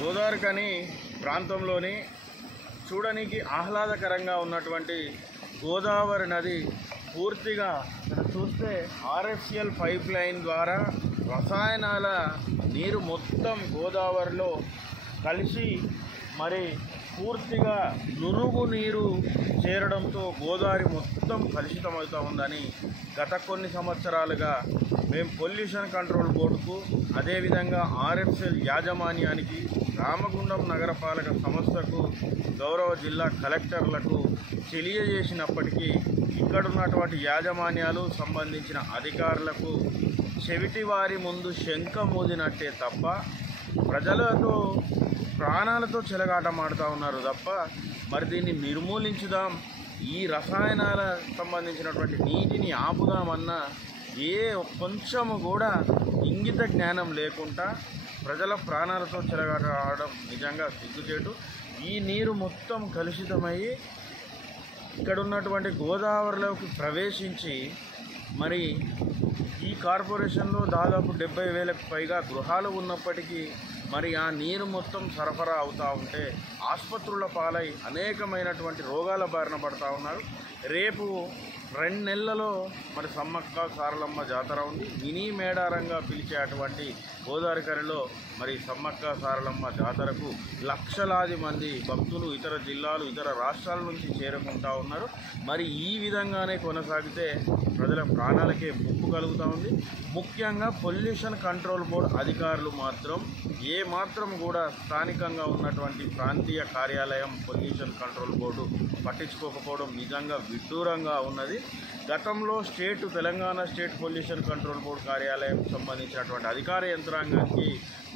గోదావరికని ప్రాంతంలోని చూడడానికి ఆహ్లాదకరంగా ఉన్నటువంటి గోదావరి నది పూర్తిగా ఇక్కడ చూస్తే ఆర్ఎఫ్సిఎల్ పైప్ లైన్ ద్వారా రసాయనాల నీరు మొత్తం గోదావరిలో కలిసి మరి పూర్తిగా నురుగు నీరు చేరడంతో గోదావరి మొత్తం కలుషితమవుతూ ఉందని గత కొన్ని సంవత్సరాలుగా మేము పొల్యూషన్ కంట్రోల్ బోర్డుకు అదేవిధంగా ఆర్ఎఫ్సిఎల్ యాజమాన్యానికి రామగుండం నగరపాలక సంస్థకు గౌరవ జిల్లా కలెక్టర్లకు తెలియజేసినప్పటికీ ఇక్కడున్నటువంటి యాజమాన్యాలు సంబంధించిన అధికారులకు చెవిటి వారి ముందు శంఖ మోదినట్టే తప్ప ప్రజలతో ప్రాణాలతో చెలగాటమాడుతూ ఉన్నారు తప్ప మరి దీన్ని నిర్మూలించుదాం, ఈ రసాయనాల సంబంధించినటువంటి నీటిని ఆపుదామన్నా కొంచెము కూడా ఇంగిత జ్ఞానం లేకుండా ప్రజల ప్రాణాలతో చెలగాటమాడడం నిజంగా సిగ్గుచేటు. ఈ నీరు మొత్తం కలుషితమయ్యి ఇక్కడ ఉన్నటువంటి గోదావరిలోకి ప్రవేశించి మరి ఈ కార్పొరేషన్లో దాదాపు 70,000కు పైగా గృహాలు ఉన్నప్పటికీ మరి ఆ నీరు మొత్తం సరఫరా అవుతూ ఉంటే ఆసుపత్రుల పాలై అనేకమైనటువంటి రోగాల బారిన పడుతూ ఉన్నారు. రేపు 2 నెలలలో మరి సమ్మక్క సారలమ్మ జాతర ఉంది. మినీ మేడారంగా పిలిచే అటువంటి గోదావరికనిలో మరి సమ్మక్క సారలమ్మ జాతరకు లక్షలాది మంది భక్తులు ఇతర జిల్లాలు ఇతర రాష్ట్రాల నుంచి చేరుకుంటూ ఉన్నారు. మరి ఈ విధంగానే కొనసాగితే ప్రజల ప్రాణాలకే ముప్పు కలుగుతూ ఉంది. ముఖ్యంగా పొల్యూషన్ కంట్రోల్ బోర్డు అధికారులు మాత్రం కూడా స్థానికంగా ఉన్నటువంటి ప్రాంతీయ కార్యాలయం పొల్యూషన్ కంట్రోల్ బోర్డు పట్టించుకోకపోవడం నిజంగా విడ్డూరంగా ఉన్నది. గతంలో Telangana state pollution control board కార్యాలయం సంబంధించినటువంటి అధికార యంత్రాంగానికి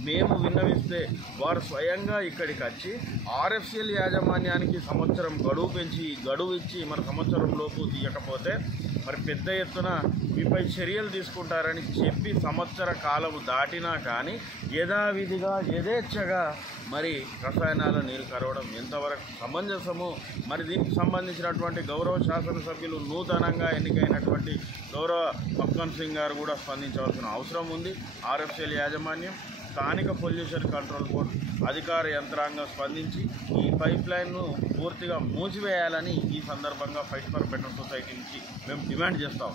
మేము విన్నవిస్తే వారు స్వయంగా ఇక్కడికి వచ్చి ఆర్ఎఫ్సిఎల్ యాజమాన్యానికి సంవత్సరం గడువు ఇచ్చి మన సంవత్సరంలోపు తీయకపోతే మరి పెద్ద ఎత్తున మీపై చర్యలు తీసుకుంటారని చెప్పి సంవత్సర కాలం దాటినా కానీ యథావిధిగా యథేచ్ఛగా మరి రసాయనాల నీరు కరవడం ఎంతవరకు సమంజసము? మరి దీనికి సంబంధించినటువంటి గౌరవ శాసనసభ్యులు నూతనంగా ఎన్నికైనటువంటి గౌరవ మక్కన్ సింగ్ గారు కూడా స్పందించవలసిన అవసరం ఉంది. ఆర్ఎఫ్సిఎల్ యాజమాన్యం స్థానిక పొల్యూషన్ కంట్రోల్ బోర్డు అధికార యంత్రాంగం స్పందించి ఈ పైప్ లైన్ను పూర్తిగా మూసివేయాలని ఈ సందర్భంగా ఫైట్ ఫర్ బెటర్ సొసైటీ నుంచి మేము డిమాండ్ చేస్తాం.